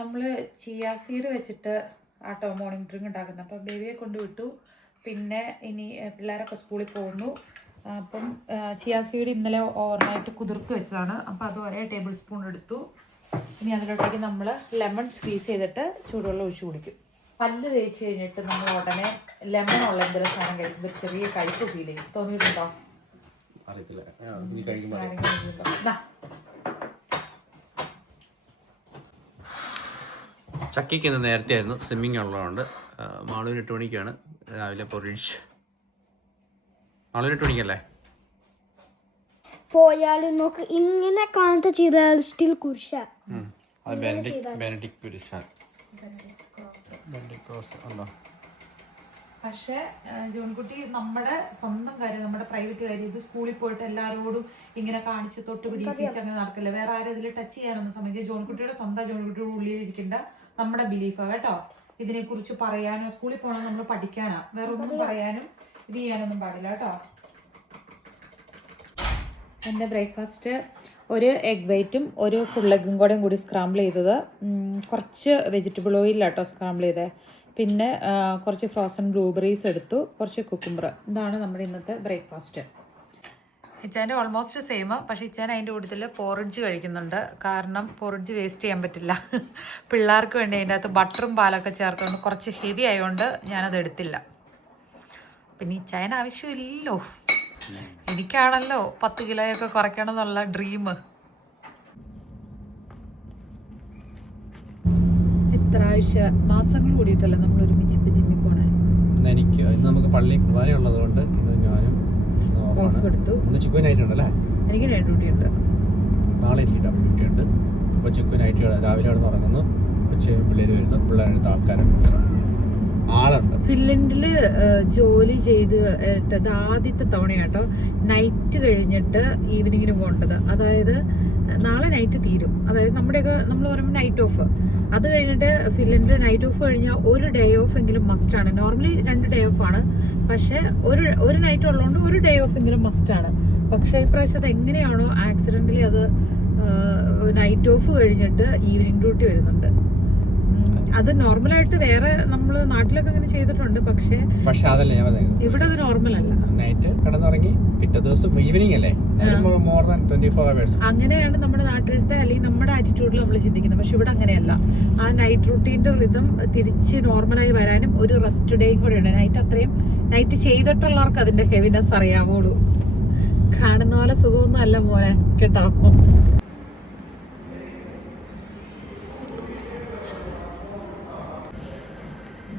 നമ്മൾ chia seed വെച്ചിട്ട് ആട്ടോ മോർണിംഗ് ഡ്രിങ്ക് ഉണ്ടാക്കുന്നത്. അപ്പം ബേബിയെ കൊണ്ട് വിട്ടു. പിന്നെ ഇനി പിള്ളേരൊക്കെ സ്കൂളിൽ പോകുന്നു. അപ്പം ചിയ സീഡ് ഇന്നലെ ഓവർനൈറ്റ് കുതിർത്ത് വെച്ചതാണ്. അപ്പം അത് ഒരേ ടേബിൾ സ്പൂൺ എടുത്തു. ഇനി അതിലോട്ടേക്ക് നമ്മൾ ലെമൺ സ്ക്വീസ് ചെയ്തിട്ട് ചൂടുവെള്ളം ഒഴിച്ച് കുടിക്കും. പല്ല് തേച്ച് കഴിഞ്ഞിട്ട് നമ്മൾ ഉടനെ ലെമൺ ഉള്ള എന്തെങ്കിലും സാധനം കഴിക്കുമ്പോൾ ചെറിയ കയ്പ്പ് ഫീൽ ചെയ്യും. തോന്നിയിട്ടുണ്ടോ? ചക്കിക്ക് ഇന്ന് നേരത്തെ ആയിരുന്നു, സ്വിമ്മിങ് ഉള്ളതുകൊണ്ട്. മാളൂര് 8 മണിക്കാണ് രാവിലെ പൊറിച്ച്. മാളൂര് 8 മണിക്കല്ലേ പോയാലും നോക്ക് ഇങ്ങനെ കാണത്തെ ചെയ്താൽ സ്റ്റിൽ കുരിശ. പക്ഷേ ജോൺകുട്ടി നമ്മുടെ സ്വന്തം കാര്യം, നമ്മുടെ പ്രൈവറ്റ് കാര്യം, ഇത് സ്കൂളിൽ പോയിട്ട് എല്ലാവരോടും ഇങ്ങനെ കാണിച്ച് തൊട്ട് പിടിപ്പിച്ച് അങ്ങനെ നടക്കില്ല. വേറെ ആരും ഇതിൽ ടച്ച് ചെയ്യാനൊന്നും സമയത്ത് ജോൺകുട്ടിയുടെ സ്വന്തം ജോൺകുട്ടിയുടെ ഉള്ളിലിരിക്കേണ്ട നമ്മുടെ ബിലീഫാണ് കേട്ടോ. ഇതിനെക്കുറിച്ച് പറയാനോ സ്കൂളിൽ പോകണം നമ്മൾ പഠിക്കാനാ, വേറെ ഒന്നും പറയാനും ഇത് ചെയ്യാനൊന്നും പാടില്ല കേട്ടോ. എൻ്റെ ബ്രേക്ക്ഫാസ്റ്റ് ഒരു എഗ് വൈറ്റും ഒരു ഫുൾ എഗ്ഗും കൂടി സ്ക്രാമ്പിൾ ചെയ്തത്. കുറച്ച് വെജിറ്റബിൾ ഓയിലാട്ടോ സ്ക്രാമ്പിൾ ചെയ്തത്. പിന്നെ കുറച്ച് ഫ്രോസൺ ബ്ലൂബെറീസ് എടുത്തു, കുറച്ച് കുക്കുംബർ. ഇതാണ് നമ്മുടെ ഇന്നത്തെ ബ്രേക്ക്ഫാസ്റ്റ്. ഇച്ചാൻ്റെ almost same. പക്ഷേ ഇച്ചാൻ അതിൻ്റെ കൂട്ടത്തിൽ പോറിഡ്ജ് കഴിക്കുന്നുണ്ട്. കാരണം പോറിഡ്ജ് വേസ്റ്റ് ചെയ്യാൻ പറ്റില്ല. പിള്ളേർക്ക് വേണ്ടി അതിൻ്റെ അകത്ത് ബട്ടറും പാലൊക്കെ ചേർത്തുകൊണ്ട് കുറച്ച് ഹെവി ആയതുകൊണ്ട് ഞാനത് എടുത്തില്ല. പിന്നെ ഇച്ചായന് ആവശ്യമില്ലല്ലോ, എനിക്കാണല്ലോ 10 കിലോയൊക്കെ കുറയ്ക്കണം എന്നുള്ള ഡ്രീം. എത്ര ആഴ്ച മാസങ്ങൾ കൂടിയിട്ടല്ലേ നമ്മൾ ഒരുമിച്ച് ഇപ്പം ജിമ്മിൽ പോണേ. എനിക്ക് ഇന്ന് നമുക്ക് പള്ളി കുർബാന ഉള്ളതുകൊണ്ട് ഇന്ന് ഞാനും ഓഫ് എടുത്തു. ഇന്ന് ചിക്കൻ നൈറ്റ് ഉണ്ടല്ലേ? എനിക്ക് നൈറ്റ് ഡ്യൂട്ടി ഉണ്ട്. നാളെ എനിക്ക് ഡബിൾ ഡ്യൂട്ടി ഉണ്ട്. അപ്പോൾ ചിക്കൻ നൈറ്റ് രാവിലെ അവിടെ നിന്ന് ഉറങ്ങുന്നു, ഉച്ച പിള്ളേർ വരുന്നു, പിള്ളേരുടെ ആൾക്കാരുണ്ട്, ആളുണ്ട്. ഫിൻലൻഡിൽ ജോലി ചെയ്തിട്ട് ആദ്യത്തെ തവണയാട്ടോ നൈറ്റ് കഴിഞ്ഞിട്ട് ഈവനിങ്ങിന് പോകേണ്ടത്. അതായത് നാളെ നൈറ്റ് തീരും. അതായത് നമ്മുടെയൊക്കെ നമ്മൾ പറയുമ്പോൾ നൈറ്റ് ഓഫ്, അത് കഴിഞ്ഞിട്ട് ഫിൻലൻഡിൽ നൈറ്റ് ഓഫ് കഴിഞ്ഞാൽ ഒരു ഡേ ഓഫ് എങ്കിലും മസ്റ്റാണ്. നോർമലി 2 ഡേ ഓഫ് ആണ്, പക്ഷേ ഒരു നൈറ്റ് ഉള്ളതുകൊണ്ട് ഒരു ഡേ ഓഫ് എങ്കിലും മസ്റ്റാണ്. പക്ഷേ ഇപ്രാവശ്യം അത് എങ്ങനെയാണോ ആക്സിഡൻ്റലി അത് നൈറ്റ് ഓഫ് കഴിഞ്ഞിട്ട് ഈവനിങ് ഡ്യൂട്ടി വരുന്നുണ്ട്. അത് നോർമലായിട്ട് വേറെ നമ്മൾ നാട്ടിലൊക്കെ അങ്ങനെ ചെയ്തിട്ടുണ്ട്. പക്ഷേ അതല്ല ഞാൻ പറഞ്ഞത്, ഇവിടെ അത് നോർമൽ അല്ല. നൈറ്റ് കിടന്നുറങ്ങി പിറ്റേ ദിവസം ഈവനിങ് അല്ലേ, മോർ ദാൻ 24 hours. അങ്ങനെയാണ് നമ്മുടെ നാട്ടിലത്തെ അല്ലെങ്കിൽ നമ്മുടെ ആറ്റിറ്റ്യൂഡിൽ നമ്മൾ ചിന്തിക്കുന്നത്. പക്ഷെ ഇവിടെ അങ്ങനെയല്ല. ആ നൈറ്റ് റൂട്ടീൻ്റെ റിതം തിരിച്ച് നോർമലായി വരാനും ഒരു റെസ്റ്റ് ഡേയും കൂടെ ഉണ്ട്. നൈറ്റ് ചെയ്തിട്ടുള്ളവർക്ക് അതിന്റെ ഹെവിനെസ് അറിയാവുള്ളൂ. കാണുന്ന പോലെ സുഖമൊന്നും അല്ല മോനെ കേട്ടോ.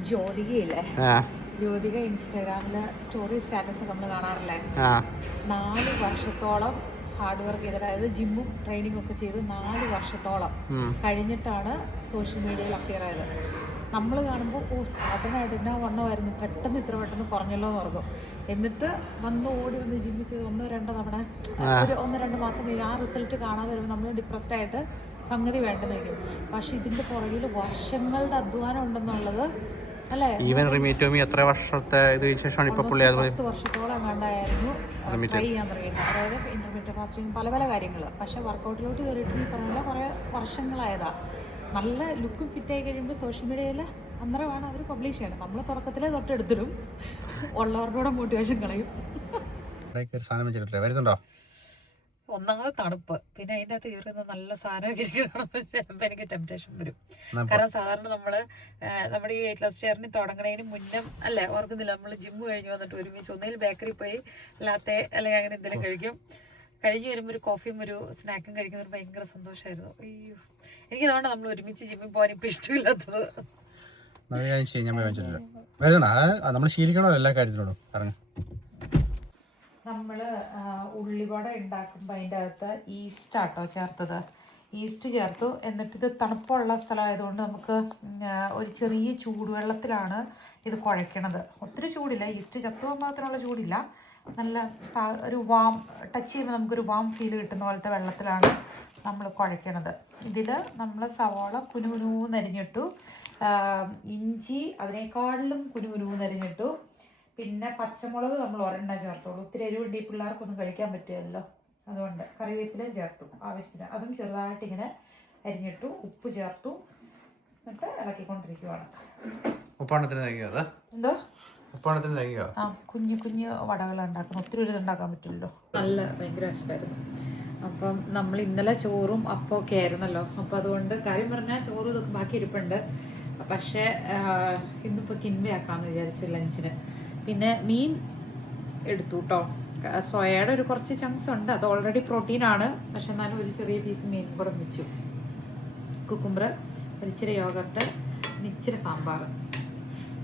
ജ്യോതികയില്ലേ, ജ്യോതിക ഇൻസ്റ്റാഗ്രാമില് സ്റ്റോറി സ്റ്റാറ്റസ് ഒക്കെ നമ്മൾ കാണാറില്ലേ? 4 വർഷത്തോളം ഹാർഡ് വർക്ക് ചെയ്തിട്ട്, അതായത് ജിമ്മും ട്രെയിനിങ്ങും ഒക്കെ ചെയ്ത് 4 വർഷത്തോളം കഴിഞ്ഞിട്ടാണ് സോഷ്യൽ മീഡിയയിൽ അപ്പിയർ ആയത്. നമ്മൾ കാണുമ്പോൾ സഡനായിട്ട് എന്നാ വണ്ണമായിരുന്നു, പെട്ടെന്ന് ഇത്ര പെട്ടെന്ന് കുറഞ്ഞല്ലോ എന്ന് ഓർക്കും. എന്നിട്ട് ഓടി വന്ന് ജിമ്മിൽ ചെയ്ത് 1-2 തവണ ഒരു 1-2 മാസം കഴിഞ്ഞ് ആ റിസൾട്ട് കാണാതെ വരുമ്പോൾ നമ്മൾ ഡിപ്രസ്ഡ് ആയിട്ട് സംഗതി വേണ്ടെന്ന് വയ്ക്കും. പക്ഷെ ഇതിൻ്റെ പുറകിൽ വർഷങ്ങളുടെ അധ്വാനം ഉണ്ടെന്നുള്ളത് അല്ലേ. ഈവൻ റിമീറ്റോമി എത്ര വർഷത്തെ ഇത് ശേഷമാണ് ഇപ്പോൾ പുള്ളി 10 വർഷത്തോളം കണ്ടായിരുന്നു ട്രൈ ചെയ്യാൻ തുടങ്ങിയിട്ട്. അതായത് ഇന്റർമീഡിയറ്റ് ഫാസ്റ്റിംഗ് പല കാര്യങ്ങൾ. പക്ഷെ വർക്കൗട്ടിലോട്ട് കയറിയിട്ട് ഈ പറഞ്ഞ കുറേ വർഷങ്ങളായതാ. നല്ല ലുക്കും ഫിറ്റായി കഴിയുമ്പോൾ സോഷ്യൽ മീഡിയയിൽ അന്നേരമാണ് അവർ പബ്ലിഷ് ചെയ്യണം. നമ്മൾ തുടക്കത്തിലെ തൊട്ടെടുത്തിടും, ഉള്ളവരുടെ മോട്ടിവേഷൻ കളയും. വരുന്നുണ്ടോ? ഒന്നാമത് തണുപ്പ്, പിന്നെ അതിൻ്റെ അകത്ത് കയറുന്ന നല്ല സാധനമൊക്കെ ഇരിക്കണം. ചിലപ്പോൾ എനിക്ക് ടെംപ്റ്റേഷൻ വരും. കാരണം സാധാരണ നമ്മുടെ ഈ 8 ലാസ്റ്റ് ഇയറിന് തുടങ്ങണതിന് മുന്നേ അല്ലേ ഓർക്കുന്നില്ല, നമ്മൾ ജിമ്മ് കഴിഞ്ഞ് വന്നിട്ട് ഒരുമിച്ച് ഒന്നിൽ ബേക്കറി പോയി ലാത്തെ അല്ലെങ്കിൽ അങ്ങനെ എന്തെങ്കിലും കഴിക്കും. കഴിഞ്ഞ് വരുമ്പോൾ ഒരു കോഫിയും ഒരു സ്നാക്കും കഴിക്കുന്നത് ഭയങ്കര സന്തോഷമായിരുന്നു. അയ്യോ, എനിക്ക് അതുകൊണ്ട് നമ്മൾ ഒരുമിച്ച് ജിമ്മിൽ പോകാൻ ഇപ്പം ഇഷ്ടമില്ലാത്തത്. നമ്മൾ ശീലിക്കണോ എല്ലാ കാര്യത്തിനോടും ഇറങ്ങി. നമ്മൾ ഉള്ളിവട ഉണ്ടാക്കുമ്പോൾ അതിൻ്റെ അകത്ത് ഈസ്റ്റാട്ടോ ചേർത്തത്. ഈസ്റ്റ് ചേർത്തു. എന്നിട്ടിത് തണുപ്പുള്ള സ്ഥലമായതുകൊണ്ട് നമുക്ക് ഒരു ചെറിയ ചൂടുവെള്ളത്തിലാണ് ഇത് കുഴയ്ക്കണത്. ഒത്തിരി ചൂടില്ല, ഈസ്റ്റ് ചത്തുവാൻ മാത്രമുള്ള ചൂടില്ല. നല്ല ഒരു വാം ടച്ച് ചെയ്യുമ്പോൾ നമുക്കൊരു വാം ഫീൽ കിട്ടുന്ന പോലത്തെ വെള്ളത്തിലാണ് നമ്മൾ കുഴയ്ക്കണത്. ഇതിൽ നമ്മൾ സവാള കുനുകുനൂന്നരിഞ്ഞിട്ടു, ഇഞ്ചി അതിനേക്കാളിലും കുനുകുനൂന്നരിഞ്ഞിട്ടു, പിന്നെ പച്ചമുളക് നമ്മൾ 1 ചേർത്തോളൂ. ഒത്തിരി എരിവുണ്ട്, ഈ പിള്ളേർക്കൊന്നും കഴിക്കാൻ പറ്റുമല്ലോ, അതുകൊണ്ട് കറിവേപ്പിലയും ചേർത്തു ആവശ്യത്തിന്. അതും ചെറുതായിട്ട് ഇങ്ങനെ അരിഞ്ഞിട്ടു. ഉപ്പ് ചേർത്തു. എന്നിട്ട് ഇളക്കിക്കൊണ്ടിരിക്കുവാണ്. ഉപ്പാണത്തിന് തേങ്ങയോ അത്? എന്തോ ഉപ്പാണത്തിന് തേങ്ങയോ? ആ കുഞ്ഞു കുഞ്ഞു വടകൾ ഉണ്ടാക്കണം. ഒത്തിരി ഇത് ഉണ്ടാക്കാൻ പറ്റില്ലല്ലോ. നല്ല ഭയങ്കര ഇഷ്ടമായിരുന്നു. അപ്പം നമ്മൾ ഇന്നലെ ചോറും അപ്പമൊക്കെ ആയിരുന്നല്ലോ. അപ്പം അതുകൊണ്ട് കാര്യം പറഞ്ഞാൽ ചോറ് ഇതൊക്കെ ബാക്കി ഇരിപ്പുണ്ട്. പക്ഷേ ഇന്നിപ്പോൾ കിൻവയാക്കാമെന്ന് വിചാരിച്ചു ലഞ്ചിന്. പിന്നെ മീൻ എടുത്തു കേട്ടോ. സോയയുടെ ഒരു കുറച്ച് ചങ്ക്സ് ഉണ്ട്. അത് ഓൾറെഡി പ്രോട്ടീനാണ്. പക്ഷെ എന്നാലും ഒരു ചെറിയ പീസ് മീൻ കൂടെ വെച്ചു. കുക്കുംബർ, ഒരിച്ചിരി യോഗർട്ട്, ഇച്ചിരി സാമ്പാർ.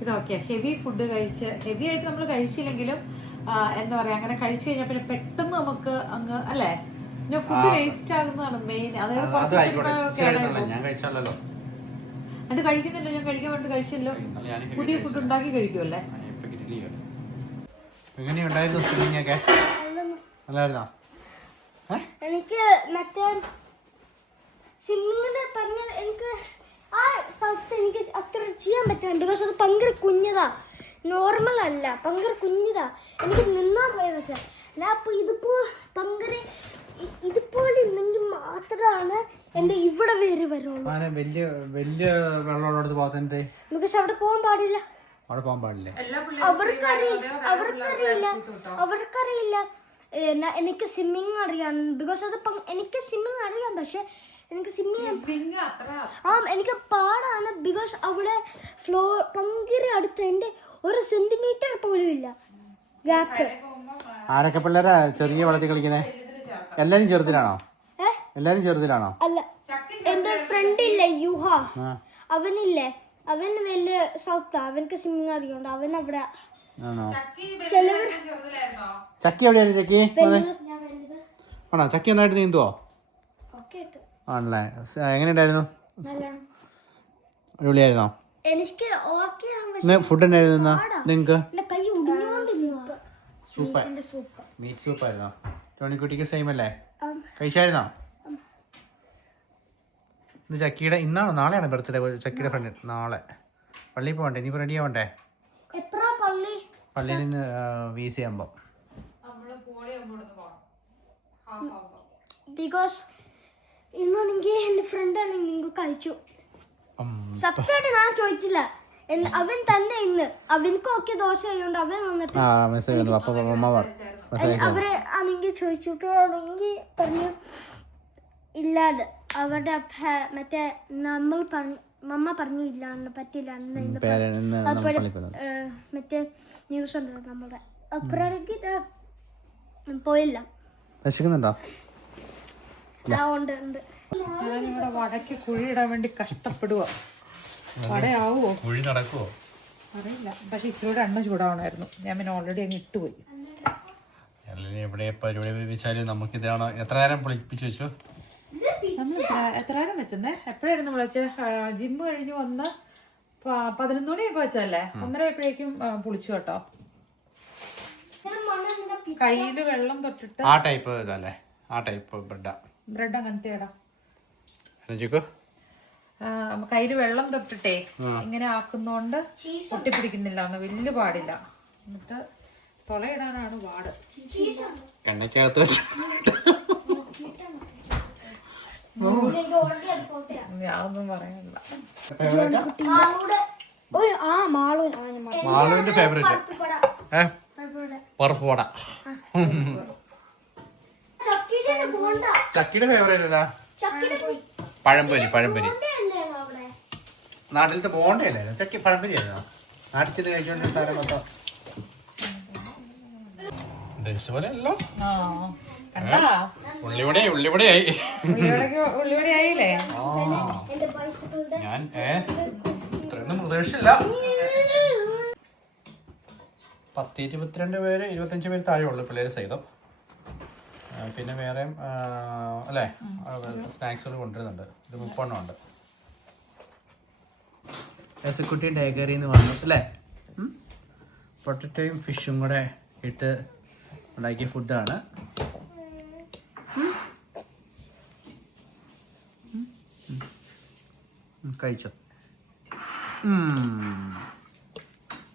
ഇതൊക്കെ ഹെവി ഫുഡ് കഴിച്ച് ഹെവി ആയിട്ട് നമ്മൾ കഴിച്ചില്ലെങ്കിലും എന്താ പറയുക, അങ്ങനെ കഴിച്ചു കഴിഞ്ഞാൽ പിന്നെ പെട്ടെന്ന് നമുക്ക് അങ്ങ് അല്ലേ ഫുഡ് വേസ്റ്റ് ആകുന്നതാണ് മെയിൻ. അതായത് അത് കഴിക്കുന്നില്ല. ഞാൻ കഴിക്കാൻ വേണ്ടി കഴിച്ചല്ലോ. പുതിയ ഫുഡ് ഉണ്ടാക്കി കഴിക്കുമല്ലേ. എനിക്ക് മറ്റേ സ്വിമ്മിങ്ങിന്റെ പറഞ്ഞ എനിക്ക് ആ സ്ഥലത്ത് എനിക്ക് അത്ര ചെയ്യാൻ പറ്റുന്നുണ്ട്. ബിക്കോസ് അത് ഭയങ്കര കുഞ്ഞതാ, നോർമൽ അല്ല, ഭയങ്കര കുഞ്ഞതാ. എനിക്ക് നിന്നാൻ പോയാൽ പറ്റില്ല. അല്ല അപ്പൊ ഇതിപ്പോ ഭയങ്കര ഇതുപോലെ ഉണ്ടെങ്കിൽ മാത്രമാണ് എന്റെ ഇവിടെ വരെ വരുള്ളൂ. ബിക്കോസ് അവിടെ പോകാൻ പാടില്ല. അവർക്കറിയില്ല എനിക്ക് സ്വിമ്മിങ് അറിയാം. ബിക്കോസ് അത് എനിക്ക് സ്വിമ്മിങ് അറിയാം. പക്ഷെ എനിക്ക് എനിക്ക് പാടാണ്. ബിക്കോസ് അവിടെ ഫ്ലോർ ഭയങ്കര അടുത്ത്, എൻ്റെ 1 സെന്റിമീറ്റർ പോലും ഇല്ല ഗ്യാപ്പ്. ആരൊക്കെ പിള്ളേരാ ചെറിയ വെള്ളത്തിൽ കളിക്കുന്നേ? എല്ലാരും ചെറുതിലാണോ? അല്ല, എന്റെ ഫ്രണ്ട് ഇല്ലേ യൂഹ, അവനില്ലേ, അവൻ വലിയ സൗത്താ. അവനക്ക് സ്വിമ്മിങ് അറിയുണ്ട്. അവൻ അവിടെ ചക്കി എവിടെയാണ്? ചക്കി ആണോ? ചക്കി നന്നായിട്ട് നീന്തുവോ? ആണല്ലേ. എങ്ങനെയുണ്ടായിരുന്നു? അടിപൊളിയായിരുന്നോ? എനിക്ക് ഫുഡ് ഉണ്ടായിരുന്നു നിങ്ങക്ക്? സൂപ്പർ മീറ്റ് സൂപ്പ് ആയിരുന്നോ? ടോണിക്കുട്ടിക്ക് സെയിം അല്ലേ? കഴിച്ചായിരുന്നോ? ഇന്ന് ചക്കിയുടെ ഇന്നാണോ നാളെയാണ് ബർത്ത്ഡേ? ചക്കിയുടെ ഫ്രണ്ട് നാളെ പള്ളിയിൽ പോകണ്ടേ? നീ റെഡി ആവണ്ടേ? പള്ളിയിൽ നിന്ന് VC ആകുമ്പോ. ബിക്കോസ് ഇന്നാണെങ്കിൽ എന്റെ ഫ്രണ്ട് ആണെങ്കിൽ നിങ്ങൾ കഴിച്ചു. സത്യമായിട്ട് ഞാൻ ചോദിച്ചില്ല. അവൻ തന്നെ ഇന്ന് അവനക്ക് ഒക്കെ ദോശ ആയതുകൊണ്ട് അവൻ വന്നിട്ട് അവരെ ആണെങ്കിൽ ചോദിച്ചിട്ട് ആണെങ്കിൽ പറഞ്ഞു ഇല്ലാതെ അവരുടെ മറ്റേ നമ്മൾ മമ്മ പറഞ്ഞു ഇല്ല പറ്റില്ല മറ്റേ ന്യൂസ് ഉണ്ട് നമ്മുടെ അപ്പുറത്തേക്ക് പോയില്ല. വിശക്കുന്നുണ്ടോ? ഞാനിവിടെ വടക്ക് കുഴിയിടാൻ വേണ്ടി കഷ്ടപ്പെടുക. വടയാവോ? കുഴി നടക്കുവോ അറിയില്ല. പക്ഷെ ഇച്ചിരി എണ്ണ ചൂടാവണമായിരുന്നു. ഞാൻ പിന്നെ ഓൾറെഡി അങ്ങ് ഇട്ടുപോയി. എവിടെ പരിപാടി വെച്ചാല് നമുക്ക് ഇതാണ്. എത്ര നേരം പൊളിപ്പിച്ച് വെച്ചു? നമ്മൾ എത്ര നേരം വെച്ചെന്നേ? എപ്പോഴായിരുന്നു വിളിച്ച്? ജിമ്മ് കഴിഞ്ഞ് വന്ന് 11 മണിയൊക്കെ വെച്ചല്ലേ? 1:30 ആയപ്പോഴേക്കും പൊളിച്ചു കേട്ടോ. കയ്യില് വെള്ളം തൊട്ടിട്ട് ആ ടൈപ്പ് ഇതല്ലേ? ആ ടൈപ്പ് ബ്രെഡ് അങ്ങനത്തെ ഇടാം. കയ്യില് വെള്ളം തൊട്ടിട്ടേ ഇങ്ങനെ ആക്കുന്നോണ്ട് ഒട്ടിപ്പിടിക്കുന്നില്ല. വലിയ പാടില്ല. എന്നിട്ട് തുളയിടാനാണ് പാട്. എണ്ണക്കകത്ത് ഞാനൊന്നും പറയാനില്ല. മാളുവിന്റെ ഫേവറേറ്റ് പരിപ്പ് വട. ചക്കിയുടെ ഫേവറേറ്റ് അല്ല പഴംപൊരി. നാട്ടിലത്തെ ബോണ്ടല്ലേ ചക്കി? പഴംപൊരി ആയിരുന്നോ? നാട്ടിൽ ചെന്ന് കഴിച്ചോണ്ട് സാധനം മൊത്തം പോലെ അല്ലോ. ഉള്ളിവടയായി. ഞാൻ ഇത്രയൊന്നും പ്രതീക്ഷിച്ചില്ല. 10-22 പേര് 25 പേര് താഴെ ഉള്ളു പിള്ളേര് സഹിതം. പിന്നെ വേറെ അല്ലേ സ്നാക്സുകൾ കൊണ്ടുവരുന്നുണ്ട്. ഇത് 30 ഉണ്ട്. രസക്കുട്ടി ഡേക്കറിന്ന് വന്നു അല്ലേ? പൊട്ടറ്റോയും ഫിഷും കൂടെ ഇട്ട് ഉണ്ടാക്കിയ ഫുഡാണ്. കഴിച്ചോ?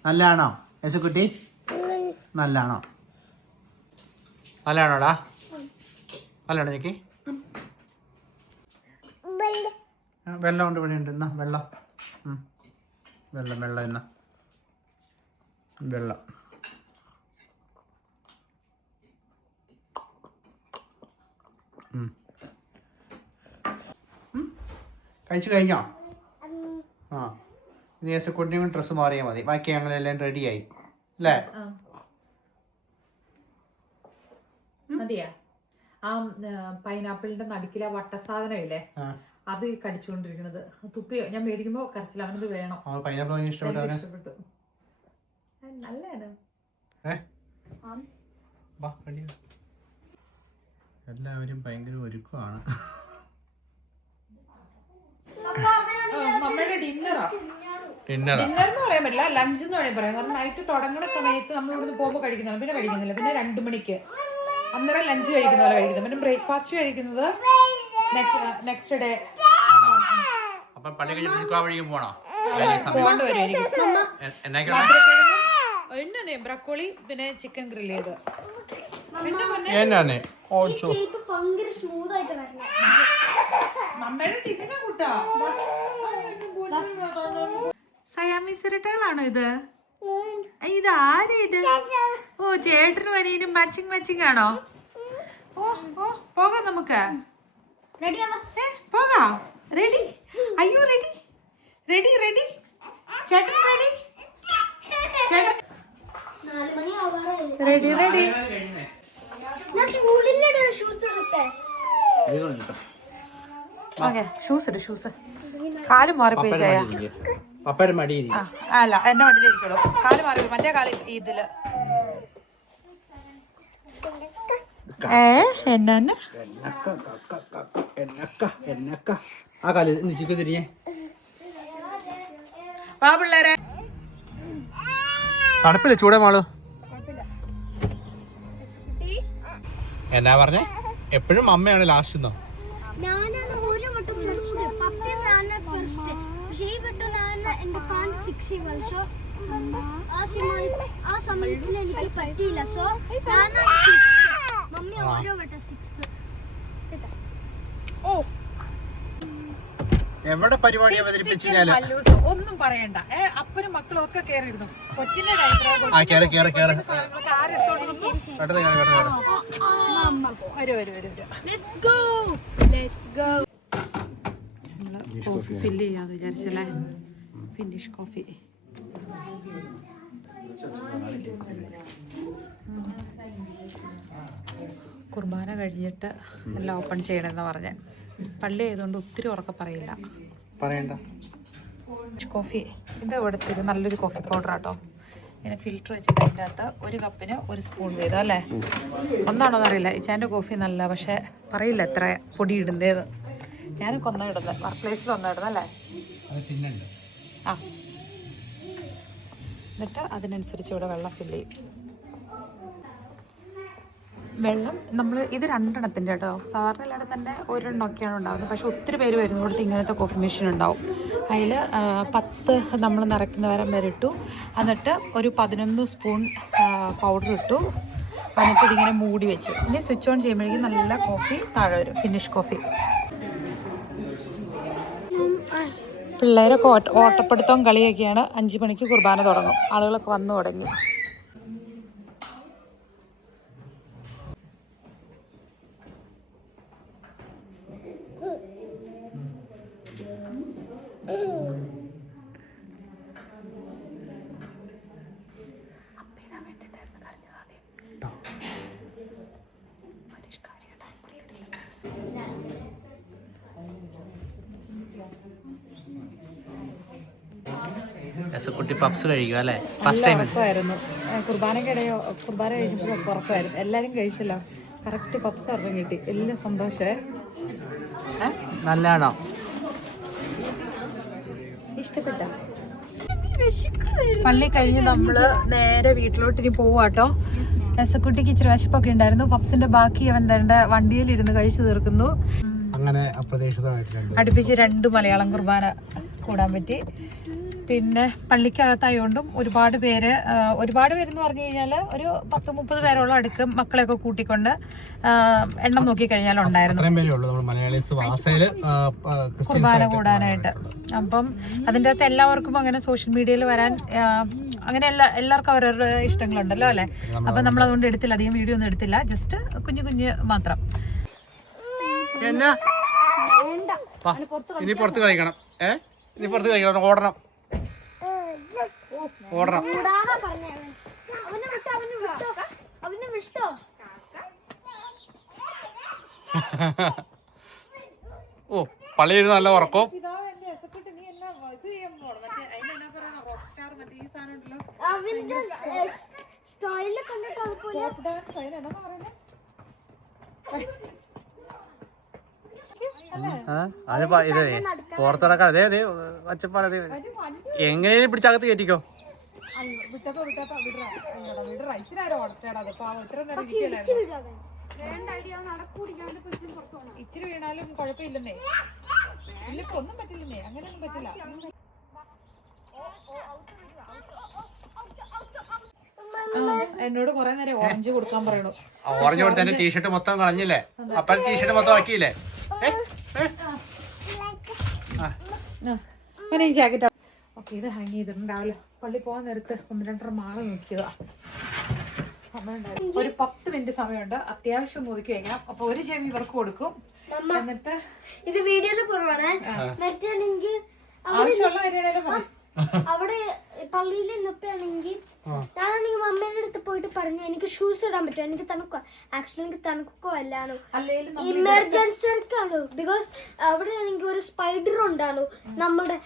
നല്ലതാണോ രസക്കുട്ടി? നല്ലതാണോ? നല്ലതാണോടാ? നല്ലതാണോ ചേക്കി? വെള്ളം കൊണ്ട് ഇവിടെ ഉണ്ട്. എന്നാ വെള്ളം വെള്ളം വെള്ളം എന്നാ വെള്ളം. കഴിച്ചു കഴിഞ്ഞോ? ആ ഇനി കുട്ടിയും ഡ്രസ്സ് മാറിയാൽ മതി. ബാക്കി ഞങ്ങളെല്ലാം റെഡിയായി അല്ലേ? മതിയാ. ആ പൈനാപ്പിളിന്റെ നടുക്കിലെ വട്ടസാധനം ഇല്ലേ, അത് കടിച്ചുകൊണ്ടിരിക്കണത്. തുപ്പി ഞാൻ മേടിക്കുമ്പോ കരച്ചില്ല, അവനത് വേണം. പൈനാപ്പിൾ ഇഷ്ടപ്പെട്ടു. എല്ലാവരും ഭയങ്കര ഒരുക്കമാണ്. നമ്മുടെ ഡിന്നർ എന്ന് പറയാൻ പറ്റില്ല, ലഞ്ച് എന്ന് പറയാൻ പറയാം. കാരണം നൈറ്റ് തുടങ്ങുന്ന സമയത്ത് നമ്മൾ ഇവിടുന്ന് പോകുമ്പോൾ കഴിക്കുന്നതാണ്, പിന്നെ കഴിക്കുന്നില്ല. പിന്നെ 2 മണിക്ക് അന്നേരം ലഞ്ച് കഴിക്കുന്ന പോലെ കഴിക്കുന്നത്. പിന്നെ ബ്രേക്ക്ഫാസ്റ്റ് കഴിക്കുന്നത് നെക്സ്റ്റ് ഡേ. പോകേണ്ടി വരും. ബ്രക്കോളി പിന്നെ ചിക്കൻ ഗ്രില്ല് ചെയ്ത്. സയാമീസ് ഇരട്ടകളാണോ ഇത്? ഇത് ആരേത്? ഓ, ചേട്ടനും അനിയനും മാച്ചിങ് ആണോ? ഓ പോകാം നമുക്ക്. പോകാം. റെഡി? അയ്യോ റെഡി ചേട്ടൻ റെഡി? റെഡി ഷൂസ് കാല് മാറിപ്പോയി. അല്ല, എന്റെ വണ്ടിയിലിരിക്കുള്ളൂ. കാല് മാറി, മറ്റേ കാല് ഇതില്. എന്നാ വാ പിള്ളേരെ. തണുപ്പില്ല ചൂടേ മാളു? എന്നാ പറഞ്ഞേ? എപ്പോഴും അമ്മയാണ് ലാസ്റ്റ് എന്നോ? ഞാനാണ് ഓരോ വട്ടം ഫസ്റ്റ്. പപ്പയും ഞാനാണ് ഫസ്റ്റ്. പക്ഷേ ഈ വട്ടം ഞാൻ എന്റെ പാൻ ഫിക്സ് ചെയ്തു. സോ ആ സമയത്തിന് എനിക്ക് പറ്റിയില്ല. സോ ഞാനാണ് മമ്മി ഓരോ വട്ടം 6th. ഓ, എവിടെ പരിപാടി അവതരിപ്പിച്ചാല് ഒന്നും പറയണ്ട. അപ്പനും മക്കളും ഒക്കെ കേറിയിരുന്നു. കൊച്ചിന്റെ കോഫി ഫില്ല് ചെയ്യാന്ന് വിചാരിച്ചല്ലേ? Finish coffee. കുർബാന കഴിഞ്ഞിട്ട് എല്ലാം ഓപ്പൺ ചെയ്യണമെന്ന് പറഞ്ഞ്. പള്ളി ആയതുകൊണ്ട് ഒത്തിരി ഉറക്കെ പറയണ്ട. കോഫി ഇത് ഇവിടുത്തെ നല്ലൊരു കോഫി പൗഡർ ആട്ടോ. ഇങ്ങനെ ഫിൽറ്റർ വെച്ചിട്ട് അതിൻ്റെ അകത്ത് 1 കപ്പിന് 1 സ്പൂൺ വീതം അല്ലേ? ഒന്നാണോന്ന് അറിയില്ല. ഇച്ചാൻ്റെ കോഫി നല്ല, പക്ഷെ പറയില്ല എത്ര പൊടി ഇടുന്നേത്. ഞാനൊക്കെ ഒന്നാ ഇടുന്നത്, വർക്ക് പ്ലേസിൽ ഒന്നാ ഇടുന്നത് അല്ലേ? ആ, എന്നിട്ട് അതിനനുസരിച്ച് ഇവിടെ വെള്ളം ഫില്ല് ചെയ്യും. വെള്ളം നമ്മൾ ഇത് 2 എണ്ണത്തിൻ്റെ കേട്ടോ. സാധാരണ എല്ലാവരും തന്നെ 1 എണ്ണമൊക്കെയാണ് ഉണ്ടാകുന്നത്. പക്ഷെ ഒത്തിരി പേര് വരുന്നിടത്ത് ഇങ്ങനത്തെ കോഫി മെഷീൻ ഉണ്ടാവും. അതിൽ 10 നമ്മൾ നിറയ്ക്കുന്ന വരെ ഇട്ടു. എന്നിട്ട് ഒരു 11 സ്പൂൺ പൗഡർ ഇട്ടു. എന്നിട്ട് ഇതിങ്ങനെ മൂടി വെച്ചു. ഇനി സ്വിച്ച് ഓൺ ചെയ്യുമ്പോഴേക്കും നല്ല കോഫി താഴെ വരും, ഫിനിഷ് കോഫി. പിള്ളേരൊക്കെ ഓട്ടപ്പെടുത്തവും കളിയൊക്കെയാണ്. 5 മണിക്ക് കുർബാന തുടങ്ങും. ആളുകളൊക്കെ വന്നു തുടങ്ങി. കുട്ടി പപ്സ് കഴിക്കുക അല്ലേ? First time ഉറക്കമായിരുന്നു. കുർബാനക്കിടെയോ കുർബാന കഴിഞ്ഞപ്പോൾ ഉറക്കമായിരുന്നു. എല്ലാവരും കഴിച്ചല്ലോ. കറക്റ്റ് പപ്സ് അറിഞ്ഞു കിട്ടി. വലിയ സന്തോഷമേ. നല്ലതാണോ? ഇഷ്ടപ്പെട്ട? പള്ളി കഴിഞ്ഞ് നമ്മള് നേരെ വീട്ടിലോട്ട് ഇനി പോവാട്ടോ. രസക്കുട്ടിക്ക് ഇച്ചിരി വിശപ്പൊക്കെ ഉണ്ടായിരുന്നു. പപ്സിന്റെ ബാക്കി അവൻ തന്റെ വണ്ടിയിൽ ഇരുന്ന് കഴിച്ചു തീർക്കുന്നു. അങ്ങനെ അപ്രതീക്ഷിതമായിട്ട് അടുപ്പിച്ച് 2 മലയാളം കുർബാന കൂടാൻ പറ്റി. പിന്നെ പള്ളിക്കകത്തായതുകൊണ്ടും ഒരുപാട് പേരെന്ന് പറഞ്ഞു കഴിഞ്ഞാൽ ഒരു 10-30 പേരോളം അടുക്കും മക്കളെയൊക്കെ കൂട്ടിക്കൊണ്ട് എണ്ണം നോക്കി കഴിഞ്ഞാൽ ഉണ്ടായിരുന്നു കുർബാന കൂടാനായിട്ട്. അപ്പം അതിൻ്റെ അകത്ത് എല്ലാവർക്കും അങ്ങനെ സോഷ്യൽ മീഡിയയിൽ വരാൻ അങ്ങനെ എല്ലാവർക്കും അവരവരുടെ ഇഷ്ടങ്ങളുണ്ടല്ലോ അല്ലേ. അപ്പം നമ്മൾ അതുകൊണ്ട് എടുത്തില്ല, അധികം വീഡിയോ ഒന്നും എടുത്തില്ല, ജസ്റ്റ് കുഞ്ഞു മാത്രം. ഇനി പുറത്ത് കളിക്കണം, ഇനി പുറത്ത് കളിക്കണം, ഓടണം. ഓ പള്ളിയിൽ നല്ല ഉറക്കവും. അതിപ്പോ ഇതേ പുറത്തിറക്കാം. അതേ ഒച്ചപ്പാട് എങ്ങനെയും പിടിച്ചകത്ത് കയറ്റിക്കോ. ഇച്ചിരി വീണാലും കുഴപ്പമില്ലെന്നേ, ഇല്ലിപ്പോ ഒന്നും പറ്റില്ലെന്നേ, അങ്ങനെയൊന്നും പറ്റില്ല. എന്നോട് കൊറേ നേരം ഓറഞ്ച് കൊടുക്കാൻ പറയണു. ഓറഞ്ച് കൊടുത്ത എന്റെ ടീഷർട്ട് മൊത്തം കളഞ്ഞില്ലേ? അപ്പൊ ടീഷർട്ട് മൊത്തം ആക്കിയില്ലേ? ജാക്കറ്റ് ഓക്കെ, ഇത് ഹാങ് ചെയ്തിട്ടുണ്ട്. രാവിലെ പള്ളി പോകാൻ നേരത്ത് 1-2 മാല നോക്കിയതാ. ഒരു 10 മിനിറ്റ് സമയമുണ്ട്, അത്യാവശ്യം ഒതുക്കി വയ്ക്കാം. അപ്പൊ ഒരു ചെവി ഇവർക്ക് കൊടുക്കും, എന്നിട്ട് ഇത് വീഡിയോയില് കുറവാണ്. മറ്റാണെങ്കിൽ ആവശ്യമുള്ള കാര്യമാണേലും പറയും. അവിടെ പള്ളിയിൽ നിന്നപ്പോഴാണെങ്കിൽ ഞാനാണെങ്കിൽ മമ്മേന്റെ അടുത്ത് പോയിട്ട് പറഞ്ഞു എനിക്ക് ഷൂസ് ഇടാൻ പറ്റും, എനിക്ക് തണുക്കുക. ആക്ച്വലി എനിക്ക് തണുക്കോ അല്ലാണോ, ഇമർജൻസിക്കാണോ. ബിക്കോസ് അവിടെ ആണെങ്കിൽ ഒരു സ്പൈഡർ ഉണ്ടാണോ നമ്മുടെ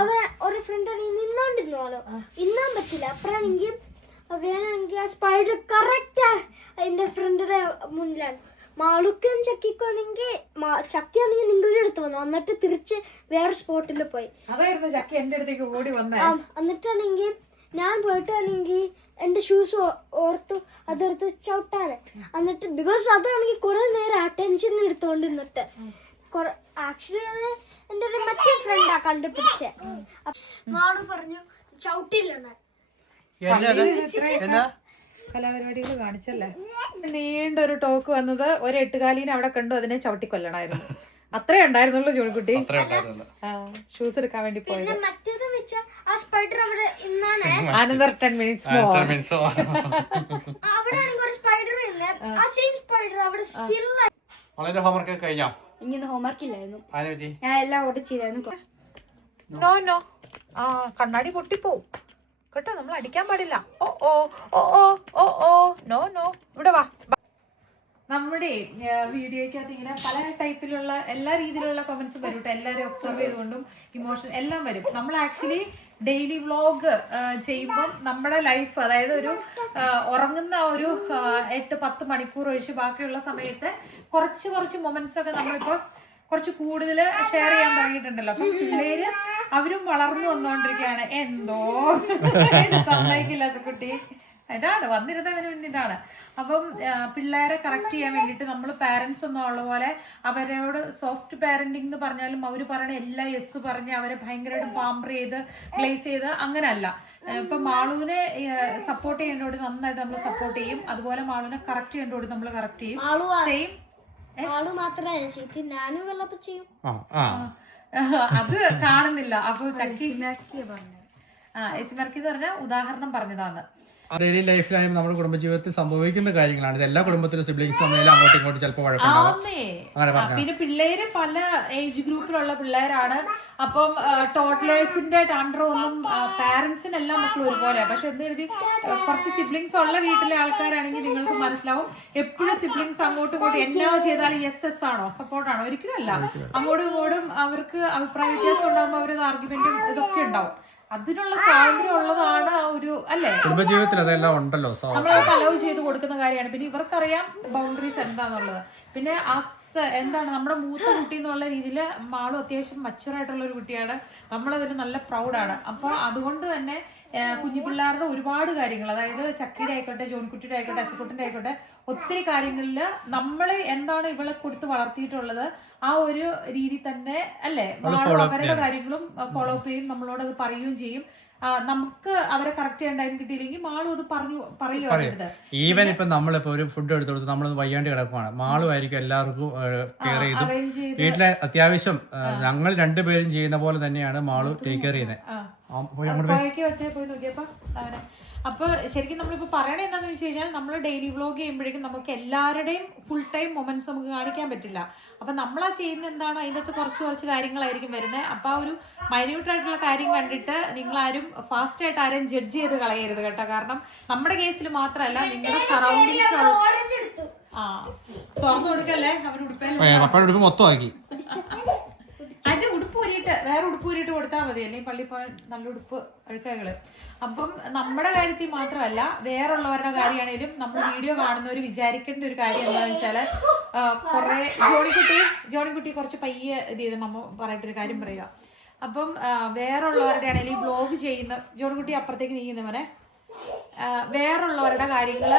അവർ ഒരു ഫ്രണ്ട് ആണെങ്കിൽ നിന്നോണ്ടിരുന്നോളോ, ഇന്നാൻ പറ്റില്ല. അപ്പഴാണെങ്കിൽ വേണമെങ്കിൽ ആ സ്പൈഡർ കറക്റ്റ് എന്റെ ഫ്രണ്ടിന്റെ മുന്നിലാണ്. മാളുക്കൻ ചക്കിക്കാണെങ്കിൽ ചക്കിയാണെങ്കിൽ നിങ്ങളുടെ അടുത്ത് വന്നു, എന്നിട്ട് തിരിച്ച് വേറെ സ്പോട്ടിൽ പോയി. അതായിരുന്നു ചക്കി എന്റെ അടുത്തേക്ക് ഓടി വന്നേ. എന്നിട്ടാണെങ്കിൽ ഞാൻ പോയിട്ടാണെങ്കിൽ എന്റെ ഷൂസ് ഓർത്തു അതെടുത്ത് ചവിട്ടാണ്. എന്നിട്ട് ബിക്കോസ് അതാണെങ്കിൽ കുറെ നേരം അറ്റൻഷൻ എടുത്തോണ്ട് നിന്നിട്ട് ആക്ച്വലി അത് എന്റെ ഒരു മറ്റേ ഫ്രണ്ടാ കണ്ടുപിടിച്ചേ. മാളു പറഞ്ഞു ചവിട്ടില്ല. കലാപരിപാടികൾ കാണിച്ചല്ലേ. നീണ്ടൊരു ടോക്ക് വന്നത് ഒരു 8 അവിടെ കണ്ടു, അതിനെ ചവിട്ടിക്കൊല്ലണായിരുന്നു. അത്രേ ഉണ്ടായിരുന്നുള്ളൂ ജോണിക്കുട്ടി. ഷൂസ് എടുക്കാൻ വേണ്ടി പോയത്. അനന്തർ 10 മിനിറ്റ്സ് ഹോംവർക്ക് കഴിഞ്ഞോ? ഇങ്ങനെ ഹോംവർക്ക് ഇല്ലായിരുന്നു, ഞാൻ എല്ലാം ഓർഡർ ചെയ്തായിരുന്നു. നോ കണ്ണാടി പൊട്ടിപ്പോവും കേട്ടോ, നമ്മൾ അടിക്കാൻ പാടില്ല. ഓ ഓ ഓ ഓ ഓ ഓ നോ ഇവിടെ വാ. നമ്മുടെ വീഡിയോയ്ക്കകത്ത് ഇങ്ങനെ പല ടൈപ്പിലുള്ള എല്ലാ രീതിയിലുള്ള കമന്റ്സും വരും കേട്ടോ. എല്ലാവരും ഒബ്സർവ് ചെയ്തുകൊണ്ടും ഇമോഷൻ എല്ലാം വരും. നമ്മൾ ആക്ച്വലി ഡെയിലി വ്ളോഗ് ചെയ്യുമ്പം നമ്മുടെ ലൈഫ്, അതായത് ഒരു ഉറങ്ങുന്ന ഒരു 8-10 മണിക്കൂർ ഒഴിച്ച് ബാക്കിയുള്ള സമയത്ത് കുറച്ച് മൊമെന്റ്സ് ഒക്കെ നമ്മളിപ്പോൾ കുറച്ച് കൂടുതൽ ഷെയർ ചെയ്യാൻ തുടങ്ങിയിട്ടുണ്ടല്ലോ. അപ്പം പിള്ളേര് അവരും വളർന്നു വന്നുകൊണ്ടിരിക്കുകയാണ്. എന്തോ സമ്മതിക്കില്ല കുട്ടി, ഇതാണ് വന്നിരുന്നവന് പിന്നെ ഇതാണ്. അപ്പം പിള്ളേരെ കറക്റ്റ് ചെയ്യാൻ വേണ്ടിയിട്ട് നമ്മൾ പാരൻസ് ഒന്നും ഉള്ള പോലെ അവരോട് സോഫ്റ്റ് പാരന്റിങ് എന്ന് പറഞ്ഞാലും അവർ പറയണ എല്ലാ യെസ് പറഞ്ഞ് അവരെ ഭയങ്കരമായിട്ട് പാമ്പർ ചെയ്ത് പ്ലേസ് ചെയ്ത് അങ്ങനെയല്ല. ഇപ്പം മാളുവിനെ സപ്പോർട്ട് ചെയ്യേണ്ടോട് നന്നായിട്ട് നമ്മൾ സപ്പോർട്ട് ചെയ്യും, അതുപോലെ മാളുവിനെ കറക്റ്റ് ചെയ്യേണ്ടോട് നമ്മൾ കറക്റ്റ് ചെയ്യും. സെയിം അത് കാണുന്നില്ല. അപ്പൊ ചക്കി എസിമർക്കി എന്ന് പറഞ്ഞ ഉദാഹരണം പറഞ്ഞതാണ്. ഡെയിലി ലൈഫിലായും നമ്മുടെ കുടുംബജീവിതത്തിൽ സംഭവിക്കുന്ന കാര്യങ്ങളാണ്. ഇത് എല്ലാ കുടുംബത്തിലും സിബ്ലിംഗ്സ് തമ്മിൽ അങ്ങോട്ടും ഇങ്ങോട്ടും ചിലപ്പോൾ വഴക്കുണ്ടാവും. പിന്നെ പിള്ളേര് പല ഏജ് ഗ്രൂപ്പിലുള്ള പിള്ളേരാണ്. അപ്പം ടോഡ്ലേഴ്സിന്റെ അണ്ടർ ഒന്നും പാരന്റ്സിനെല്ലാം മക്കളും ഒരുപോലെയാണ്. പക്ഷെ എന്ന് കരുതി കുറച്ച് സിബ്ലിംഗ്സ് ഉള്ള വീട്ടിലെ ആൾക്കാരാണെങ്കിൽ നിങ്ങൾക്ക് മനസ്സിലാവും, എപ്പോഴും സിബ്ലിംഗ്സ് അങ്ങോട്ടും ഇങ്ങോട്ടും എന്നാ ചെയ്താലും എസ് ആണോ സപ്പോർട്ടാണോ, ഒരിക്കലും അല്ല. അങ്ങോട്ടും ഇങ്ങോട്ടും അവർക്ക് അഭിപ്രായ വ്യത്യാസം ഉണ്ടാകുമ്പോൾ അവരത് ആർഗ്യുമെന്റും ഇതൊക്കെ ഉണ്ടാവും. അതിനുള്ള സ്വാതന്ത്ര്യം ഉള്ളതാണ് ഒരു അല്ലേ കുടുംബജീവിതത്തിൽ, അതെല്ലാം ഉണ്ടല്ലോ, നമ്മളത് അലോ ചെയ്ത് കൊടുക്കുന്ന കാര്യമാണ്. പിന്നെ ഇവർക്കറിയാം ബൗണ്ടറീസ് എന്താന്നുള്ളത്. പിന്നെ എന്താണ് നമ്മുടെ മൂത്ത കുട്ടി എന്നുള്ള രീതിയിൽ മാളും അത്യാവശ്യം മച്ചുറായിട്ടുള്ള ഒരു കുട്ടിയാണ്. നമ്മളതിൽ നല്ല പ്രൗഡാണ്. അപ്പോൾ അതുകൊണ്ട് തന്നെ കുഞ്ഞു പിള്ളേരുടെ ഒരുപാട് കാര്യങ്ങൾ, അതായത് ചക്കിയുടെ ആയിക്കോട്ടെ, ജോൺകുട്ടിയുടെ ആയിക്കോട്ടെ, അസക്കുട്ടിൻ്റെ ആയിക്കോട്ടെ, ഒത്തിരി കാര്യങ്ങളിൽ നമ്മളെ എന്താണ് ഇവളെ കൊടുത്ത് വളർത്തിയിട്ടുള്ളത് ആ ഒരു രീതി തന്നെ അല്ലേ മാളും അവരുടെ കാര്യങ്ങളും ഫോളോ അപ്പ് ചെയ്യും, നമ്മളോട് അത് പറയുകയും ചെയ്യും. നമുക്ക് അവരെ കറക്റ്റ് ചെയ്യാൻ ടൈം കിട്ടിയില്ലെങ്കിൽ മാളും അത് പറയുക. ഈവൻ ഇപ്പൊ നമ്മളിപ്പോ ഒരു ഫുഡ് എടുത്തു കൊടുത്ത് നമ്മൾ വയ്യാണ്ട് കിടക്കുവാണ്, മാളും ആയിരിക്കും എല്ലാവർക്കും കെയർ ചെയ്തു. വീട്ടിലെ അത്യാവശ്യം ഞങ്ങൾ രണ്ടുപേരും ചെയ്യുന്ന പോലെ തന്നെയാണ് മാളു ടേക്ക് കെയർ ചെയ്യുന്നത്. പോയി നോക്കിയപ്പോ അവനെ അപ്പോൾ ശരിക്കും നമ്മളിപ്പോൾ പറയണത് എന്താണെന്ന് വെച്ച് കഴിഞ്ഞാൽ നമ്മൾ ഡെയിലി വ്ളോഗ് ചെയ്യുമ്പോഴേക്കും നമുക്ക് എല്ലാവരുടെയും ഫുൾ ടൈം മൊമെന്റ്സ് നമുക്ക് കാണിക്കാൻ പറ്റില്ല. അപ്പം നമ്മളാ ചെയ്യുന്ന എന്താണ് അതിനകത്ത് കുറച്ച് കാര്യങ്ങളായിരിക്കും വരുന്നത്. അപ്പോൾ ആ ഒരു മൈന്യൂട്ടായിട്ടുള്ള കാര്യം കണ്ടിട്ട് നിങ്ങളാരും ഫാസ്റ്റായിട്ട് ആരെയും ജഡ്ജ് ചെയ്ത് കളയരുത് കേട്ടോ. കാരണം നമ്മുടെ കേസിൽ മാത്രമല്ല നിങ്ങളുടെ സറൗണ്ടിങ്സിലുള്ള തുറന്നു കൊടുക്കല്ലേ അവരുടെ മൊത്തമാക്കി അതിന്റെ ഉടുപ്പ് ഊരിയിട്ട് വേറെ ഉടുപ്പ് ഊരിയിട്ട് കൊടുത്താൽ മതി, അല്ലെങ്കിൽ പള്ളി പോകാൻ നല്ല ഉടുപ്പ് അഴുക്കകള്. അപ്പം നമ്മുടെ കാര്യത്തിൽ മാത്രമല്ല വേറുള്ളവരുടെ കാര്യമാണെങ്കിലും നമ്മൾ വീഡിയോ കാണുന്നവർ വിചാരിക്കേണ്ട ഒരു കാര്യം എന്താണെന്ന് വെച്ചാൽ കുറെ ജോണിക്കുട്ടി കുറച്ച് പയ്യെ ഇത് ചെയ്ത് മമ്മ പറഞ്ഞിട്ടൊരു കാര്യം പറയുക. അപ്പം വേറുള്ളവരുടെ ആണെങ്കിലും വ്ലോഗ് ചെയ്യുന്ന ജോണിക്കുട്ടി അപ്പുറത്തേക്ക് നീങ്ങുന്നവനെ വേറുള്ളവരുടെ കാര്യങ്ങൾ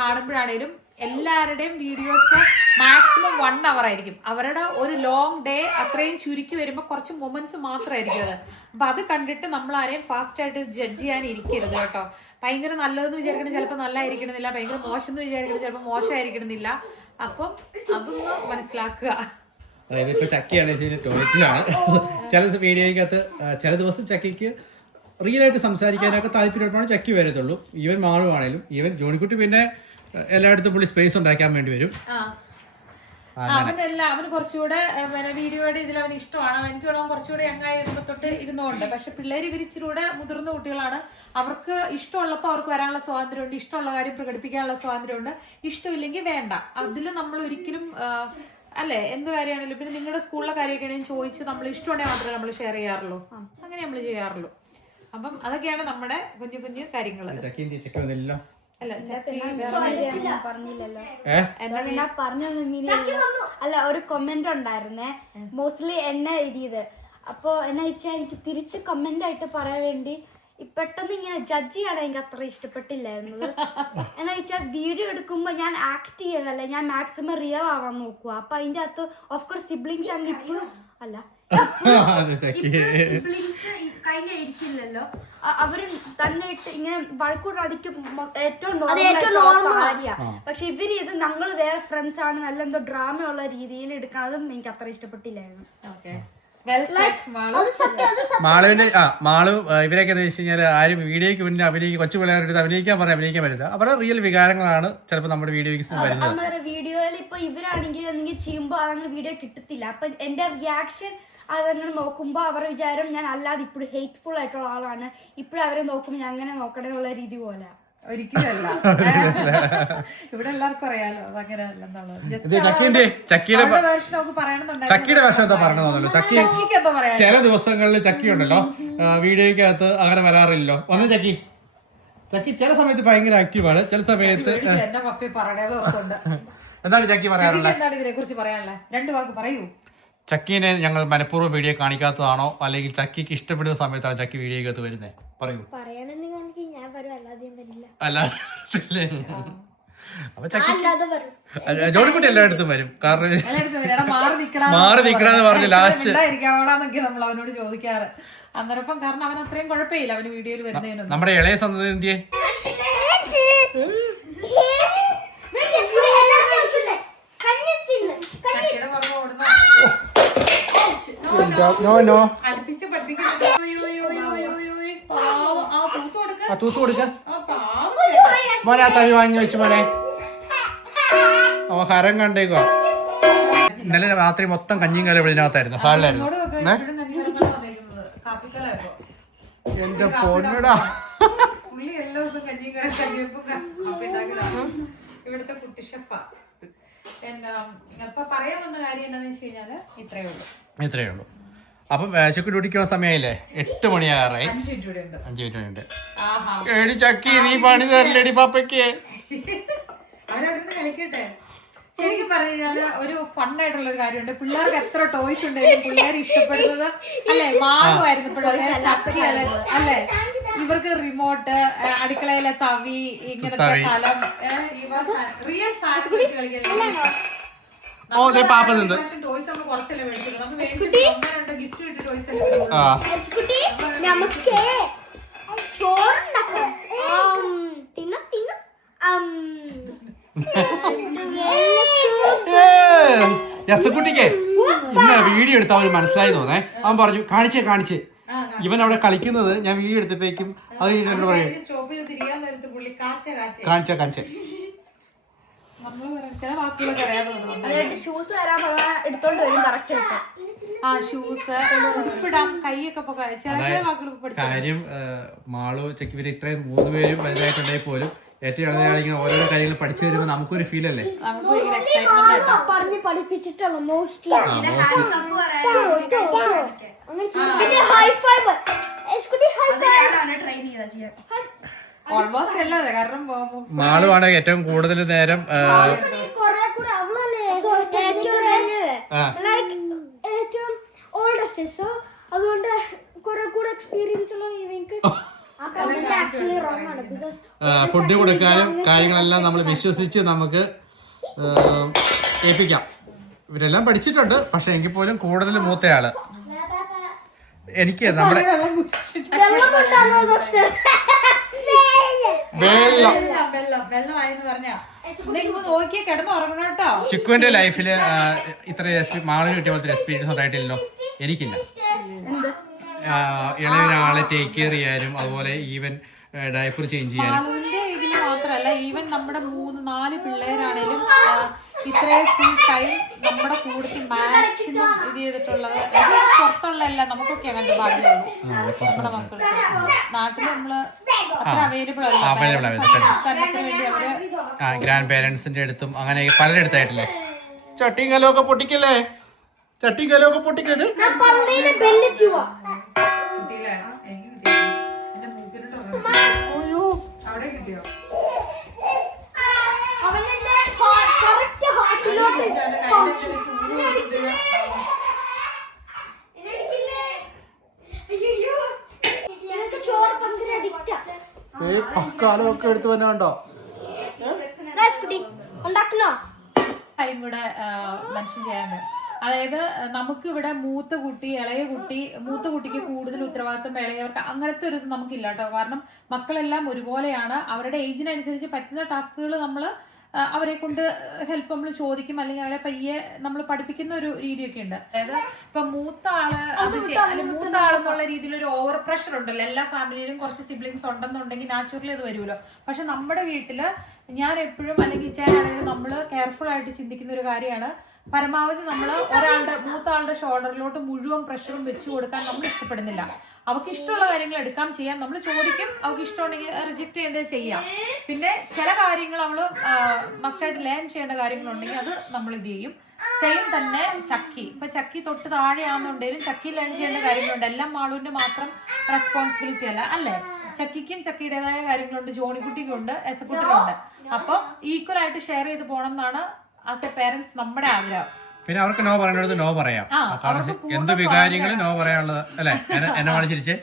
കാണുമ്പോഴാണേലും എല്ലാവരുടെയും വീഡിയോസ് മാക്സിമം 1 hour ആയിരിക്കും. അവരുടെ ഒരു ലോങ് ഡേ അത്രയും ചുരുക്കി വരുമ്പോൾ കുറച്ച് മൊമെന്റ്സ് മാത്രമായിരിക്കും അത്. അപ്പം അത് കണ്ടിട്ട് നമ്മൾ ആരെയും ഫാസ്റ്റായിട്ട് ജഡ്ജ് ചെയ്യാൻ ഇരിക്കരുത് കേട്ടോ. ഭയങ്കര നല്ലതെന്ന് വിചാരിക്കണം ചിലപ്പോൾ നല്ലതായിരിക്കണമെന്നില്ല, ഭയങ്കര മോശം എന്ന് വിചാരിക്കണം ചിലപ്പോൾ മോശമായിരിക്കണമെന്നില്ല. അപ്പം അതൊന്ന് മനസ്സിലാക്കുക. അതായത് ഇപ്പൊ ചക്കിയാണ് ടോയ്ലറ്റിലാണ്. ചില വീഡിയോയ്ക്കകത്ത് ചില ദിവസം ചക്കിക്ക് റിയൽ ആയിട്ട് സംസാരിക്കാനൊക്കെ താല്പര്യമാണ് ചക്കി വരത്തുള്ളൂ. ഈവൻ മാളുവാണേലും ഈവൻ ജോണിക്കുട്ടി പിന്നെ എല്ലായിടത്തും പുള്ളി സ്പേസ് ഉണ്ടാക്കാൻ വേണ്ടി വരും. അവന് കുറച്ചുകൂടെ വീഡിയോയുടെ ഇതിൽ അവന് ഇഷ്ടമാണ്. എനിക്ക് വേണം കുറച്ചുകൂടെ യങ്ങായി തൊട്ട് ഇരുന്നുകൊണ്ട്. പക്ഷെ പിള്ളേർ ഇവരിച്ചിലൂടെ മുതിർന്ന കുട്ടികളാണ്. അവർക്ക് ഇഷ്ടമുള്ളപ്പോൾ അവർക്ക് വരാനുള്ള സ്വാതന്ത്ര്യമുണ്ട്, ഇഷ്ടമുള്ള കാര്യം പ്രകടിപ്പിക്കാനുള്ള സ്വാതന്ത്ര്യമുണ്ട്. ഇഷ്ടമില്ലെങ്കിൽ വേണ്ട. അതിൽ നമ്മൾ ഒരിക്കലും അല്ലേ എന്ത് കാര്യമാണെങ്കിലും പിന്നെ നിങ്ങളുടെ സ്കൂളിലെ കാര്യമൊക്കെ ആണെങ്കിൽ ചോദിച്ച് നമ്മൾ ഇഷ്ടമുണ്ടെങ്കിൽ മാത്രമേ നമ്മൾ ഷെയർ ചെയ്യാറുള്ളൂ. അങ്ങനെ നമ്മൾ ചെയ്യാറുള്ളൂ. അപ്പം അതൊക്കെയാണ് നമ്മുടെ കുഞ്ഞു കാര്യങ്ങള്. അല്ല ഒരു കമന്റ് ഉണ്ടായിരുന്നേ, മോസ്റ്റ്ലി എന്നെ എഴുതിയത്. അപ്പൊ എന്നെ വെച്ചാൽ എനിക്ക് തിരിച്ച് കമന്റ് ആയിട്ട് പറയാൻ വേണ്ടി പെട്ടെന്ന് ഇങ്ങനെ ജഡ്ജ് ചെയ്യണം എനിക്ക് അത്ര ഇഷ്ടപ്പെട്ടില്ലായിരുന്നത്. എന്നാ വെച്ചാൽ വീഡിയോ എടുക്കുമ്പോ ഞാൻ ആക്ട് ചെയ്യല്ല, ഞാൻ മാക്സിമം റിയൽ ആവാൻ നോക്കുക. അപ്പൊ അതിന്റെ അകത്ത് ഓഫ് കോഴ്സ് സിബ്ലിങ്സ് ആണെങ്കിൽ ഇപ്പോഴും അല്ല സിബ്ലിങ്സ് കഴിഞ്ഞിരിക്കില്ലല്ലോ, അവര് തന്നെ ഇട്ട് ഇങ്ങനെ വഴക്കൂടെ അടിക്കും. ഏറ്റവും കാര്യ. പക്ഷെ ഇവര് ഇത് ഞങ്ങൾ വേറെ ഫ്രണ്ട്സ് ആണ് നല്ല എന്തോ ഡ്രാമ ഉള്ള രീതിയിൽ എടുക്കണതും എനിക്ക് അത്ര ഇഷ്ടപ്പെട്ടില്ലായിരുന്നു. മാളു ഇവരൊക്കെ എന്ന് വെച്ച് കഴിഞ്ഞാൽ ആരും വീഡിയോയ്ക്ക് മുന്നേ അഭിനയിക്കും, കൊച്ചു പിള്ളേരുടെ അഭിനയിക്കാൻ പറ്റില്ല. അവരുടെ റിയൽ വികാരങ്ങളാണ് ചിലപ്പോൾ നമ്മുടെ വീഡിയോയ്ക്ക് വരുന്നത്. വീഡിയോയിൽ ഇപ്പൊ ഇവരാണെങ്കിൽ എന്തെങ്കിലും ചെയ്യുമ്പോൾ അതങ്ങനെ വീഡിയോ കിട്ടത്തില്ല. അപ്പൊ എന്റെ റിയാക്ഷൻ അതങ്ങനെ നോക്കുമ്പോൾ അവരുടെ വിചാരം ഞാൻ അല്ലാതെ ഇപ്പോഴും ഹേറ്റ്ഫുൾ ആയിട്ടുള്ള ആളാണ്, ഇപ്പോഴും അവരെ നോക്കുമ്പോൾ ഞാൻ അങ്ങനെ നോക്കണേ എന്നുള്ള രീതി പോലെ. ഒരിക്കലല്ല, ഇവിടെ എല്ലാവർക്കും അറിയാലോ അതങ്ങനെ ചക്കിയുടെ വേഷം എന്താ പറഞ്ഞോ. ചക്കി ചില ദിവസങ്ങളിൽ ചക്കി ഉണ്ടല്ലോ വീഡിയോയ്ക്കകത്ത് അങ്ങനെ വരാറില്ലല്ലോ. ഒന്ന് ചക്കി ചില സമയത്ത് ഭയങ്കര ആക്റ്റീവാണ്, ചില സമയത്ത് എന്താണ് ചക്കി പറയാറുള്ളത്? 2 വാക്ക് പറയൂ. ചക്കീനെ ഞങ്ങൾ മനഃപൂർവ്വം വീഡിയോ കാണിക്കാത്തതാണോ അല്ലെങ്കിൽ ചക്കിക്ക് ഇഷ്ടപ്പെടുന്ന സമയത്താണ് ചക്കി വീഡിയോക്കകത്ത് വരുന്നത്? പറയൂ. ജോണിക്കുട്ടി എല്ലായിടത്തും വരും. കാരണം മാറി നിക്കണെന്ന് പറഞ്ഞു ലാസ്റ്റ് നമ്മൾ അവനോട് ചോദിക്കാറ്. അന്നേരം കാരണം അവൻ അത്രയും കുഴപ്പമില്ല അവന് വീഡിയോയിൽ വരുന്നതിനൊന്നും. നമ്മുടെ ഇളയ സന്തതി എന്തിയെ തൂത്ത് കൊടുക്ക മോനെ. ആ തവി വാങ്ങി വെച്ച് മോനെ. ഹരം കണ്ടേക്കോ. ഇന്നലെ രാത്രി മൊത്തം കഞ്ഞിയും കല ഇതിനകത്തായിരുന്നു, ഹാളിലായിരുന്നു. എന്റെ പൊന്നടാ, ഇവിടുത്തെ കുട്ടി ഷെഫാ. പറയാൻ വന്ന കാര്യം എന്താണെന്ന് വെച്ച് കഴിഞ്ഞാല് ഇത്രയേ ഉള്ളൂ. അപ്പം ചക്കി ഡ്യൂട്ടിക്ക് സമയമായില്ലേ? 8 മണിയാറായി. 5 മിനിറ്റ് ഉണ്ട്. എടി ചക്കി നീ പണി തരില്ലടി പാപ്പയ്ക്ക്. അവരവിടെ കളിക്കട്ടെ. ശരിക്കും പറഞ്ഞാല് ഒരു ഫണ്ണായിട്ടുള്ള ഒരു കാര്യമുണ്ട്. പിള്ളേർക്ക് എത്ര ടോയ്സ് ഉണ്ടെങ്കിലും പിള്ളേർ ഇഷ്ടപ്പെടുന്നത് അല്ലെ മാറുമായിരുന്നു പിള്ളേർ ചക്കി അല്ലെ. ഇവർക്ക് റിമോട്ട്, അടുക്കളയിലെ തവി, ഇങ്ങനത്തെ കലം, റിയൽ സാധനം വെച്ച് കളിക്കുന്നത്. ടോയ്സ് നമ്മൾ കുറച്ചല്ലേ മേടിച്ചിട്ടുള്ളൂ. നമ്മൾ ഗിഫ്റ്റ് കിട്ടിയ ടോയ്സ് അല്ലേ. നമുക്ക് ചോറുണ്ടാക്കാം. യസക്കുട്ടിക്ക് ഇന്ന് വീഡിയോ എടുത്ത് അവന് മനസ്സിലായി തോന്നേ. അവൻ പറഞ്ഞു കാണിച്ചേ ഇവൻ അവിടെ കളിക്കുന്നത് ഞാൻ വീഡിയോ എടുത്തപ്പോഴേക്കും അത് പറയും കാണിച്ചേ ചില വാക്കുകളൊക്കെ അറിയാതെ ഷൂസ് തരാൻ എടുത്തോണ്ട് വരും. കറക്റ്റ് ഷൂസ്, ഉടുപ്പിടാം, കൈയൊക്കെ ചില വാക്കുകൾ പഠിച്ചു. കാര്യം മാളു ചെക്ക് ഇവര് ഇത്രയും 3 പേരും വലുതായിട്ടുണ്ടെങ്കിൽ പോലും ഏറ്റവും ഇളഞ്ഞ ഓരോരോ കാര്യങ്ങൾ പഠിച്ചു വരുമ്പോ നമുക്കൊരു ഫീൽ അല്ലേ. പറഞ്ഞ് പഠിപ്പിച്ചിട്ടുള്ള മോസ്റ്റ്ലി ഓൾമോസ്റ്റ് അല്ലാതെ. കാരണം മാളുവാണ് ഏറ്റവും കൂടുതൽ നേരം ഏറ്റവും ഓൾഡസ്റ്റ്. സോ അതുകൊണ്ട് കുറെ കൂടെ എക്സ്പീരിയൻസ് ഉള്ള ഇവർക്ക് ഫുഡ് കൊടുക്കാനും കാര്യങ്ങളെല്ലാം നമ്മൾ വിശ്വസിച്ച് നമുക്ക് ഏൽപ്പിക്കാം. ഇവരെല്ലാം പഠിച്ചിട്ടുണ്ട്, പക്ഷെ എങ്കിൽ പോലും കൂടുതൽ മൂത്തയാള് എനിക്ക് നമ്മുടെ ചിക്കുവിന്റെ ലൈഫില് ഇത്ര മാളിന് കിട്ടിയ പോലത്തെ എക്സ്പീരിയൻസ് ഉണ്ടായിട്ടില്ലല്ലോ. എനിക്കില്ല. ഇളയൊരാളെ ടേക്ക് കെയർ ചെയ്യാനും അതുപോലെ ഈവൻ ഡയപ്പർ ചേഞ്ച് ചെയ്യാനും. ഇതിൽ മാത്രമല്ല, ഈവൻ നമ്മുടെ 3-4 പിള്ളേരാണേലും ഇത്രയും ഫുൾ ടൈം നമ്മുടെ കൂടത്തിൽ മാക്സിമം ഇത് ചെയ്തിട്ടുള്ളത്. ഇത് പുറത്തുള്ള എല്ലാം നമുക്കൊക്കെ അങ്ങനത്തെ ഭാഗ്യമാണ്. നമ്മുടെ മക്കൾക്ക് നാട്ടിൽ നമ്മള് അത്ര അവൈലബിൾ വേണ്ടി അവര് ഗ്രാൻഡ് പേരൻസിന്റെ അടുത്തും അങ്ങനെ പലരിടത്തായിട്ടില്ലേ. ചട്ടിയും കലമൊക്കെ പൊട്ടിക്കല്ലേ. അവിടെ കിട്ടിയോ? പക്കാലമൊക്കെ എടുത്തു തന്നെ കണ്ടോ. കാര്യം കൂടെ മെൻഷൻ ചെയ്യാനുണ്ട്. അതായത് നമുക്കിവിടെ മൂത്ത കുട്ടി, ഇളയ കുട്ടി, മൂത്ത കുട്ടിക്ക് കൂടുതൽ ഉത്തരവാദിത്വം, ഇളയവർക്ക് അങ്ങനത്തെ ഒരു ഇത് നമുക്കില്ല കേട്ടോ. കാരണം മക്കളെല്ലാം ഒരുപോലെയാണ്. അവരുടെ ഏജിനനുസരിച്ച് പറ്റുന്ന ടാസ്കുകൾ നമ്മൾ അവരെ കൊണ്ട് ഹെൽപ്പ് നമ്മൾ ചോദിക്കും, അല്ലെങ്കിൽ അവരെ പയ്യെ നമ്മൾ പഠിപ്പിക്കുന്ന ഒരു രീതിയൊക്കെ ഉണ്ട്. അതായത് ഇപ്പൊ മൂത്ത ആളെന്നുള്ള രീതിയിൽ ഒരു ഓവർ പ്രഷർ ഉണ്ടല്ലോ. എല്ലാ ഫാമിലിയിലും കുറച്ച് സിബ്ലിങ്സ് ഉണ്ടെന്നുണ്ടെങ്കിൽ നാച്ചുറലി അത് വരുമല്ലോ. പക്ഷെ നമ്മുടെ വീട്ടില് ഞാൻ എപ്പോഴും, അല്ലെങ്കിൽ ചേരാണെങ്കിലും നമ്മൾ കെയർഫുൾ ആയിട്ട് ചിന്തിക്കുന്ന ഒരു കാര്യമാണ്, പരമാവധി നമ്മൾ മൂത്ത ആളുടെ ഷോൾഡറിലോട്ട് മുഴുവൻ പ്രഷറും വെച്ചു കൊടുക്കാൻ നമ്മൾ ഇഷ്ടപ്പെടുന്നില്ല. അവർക്ക് ഇഷ്ടമുള്ള കാര്യങ്ങൾ എടുക്കാം, ചെയ്യാം. നമ്മൾ ചോദിക്കും, അവർക്ക് ഇഷ്ടമുണ്ടെങ്കിൽ റിജക്ട് ചെയ്യേണ്ടത് ചെയ്യാം. പിന്നെ ചില കാര്യങ്ങൾ നമ്മൾ മസ്റ്റായിട്ട് ലേൺ ചെയ്യേണ്ട കാര്യങ്ങളുണ്ടെങ്കിൽ അത് നമ്മൾ ഇത് ചെയ്യും. സെയിം തന്നെ ചക്കി. ഇപ്പൊ ചക്കി തൊട്ട് താഴെയാണെന്നുണ്ടെങ്കിലും ചക്കി ലേൺ ചെയ്യേണ്ട കാര്യങ്ങളുണ്ട്. എല്ലാം മാളുവിന്റെ മാത്രം റെസ്പോൺസിബിലിറ്റി അല്ലേ. ചക്കിക്കും ചക്കിയുടേതായ കാര്യങ്ങളുണ്ട്, ജോണിക്കുട്ടിക്കുണ്ട്, എസക്കുട്ടിക്കുണ്ട്. അപ്പം ഈക്വൽ ആയിട്ട് ഷെയർ ചെയ്ത് പോകണം എന്നാണ് ആസ് എ പേരൻസ് നമ്മുടെ ആഗ്രഹം. പിന്നെ അവർക്ക് നോ പറയേണ്ടത് നോ പറയാം. കാരണം എന്ത് വികാരങ്ങളും നോ പറയാനുള്ളത് അല്ലെ. എന്നെ മാളി ചിരിച്ചേ.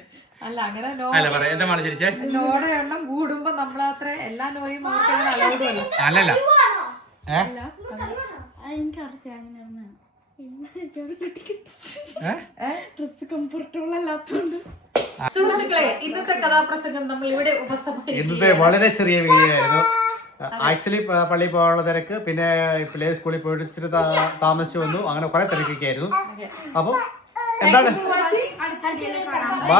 അല്ല, അങ്ങനെ എന്താ മാളി ചിരിച്ചേ. നോടെ എണ്ണം കൂടുമ്പോ നമ്മളത്ര എല്ലാ നോയും അല്ലല്ല. സുഹൃത്തുക്കളെ, ഇന്നത്തെ കഥാപ്രസംഗം നമ്മൾ ഇവിടെ ഇന്നത്തെ വളരെ ചെറിയ വീഡിയോ ആയിരുന്നു. ആക്ച്വലി പള്ളിയിൽ പോകാനുള്ള തിരക്ക്, പിന്നെ പിള്ളേർ സ്കൂളിൽ പോയിട്ട് ഇച്ചിരി താമസിച്ചു വന്നു, അങ്ങനെ കുറെ തിരക്കൊക്കെ ആയിരുന്നു. അപ്പം എന്താണ്, ബൈ.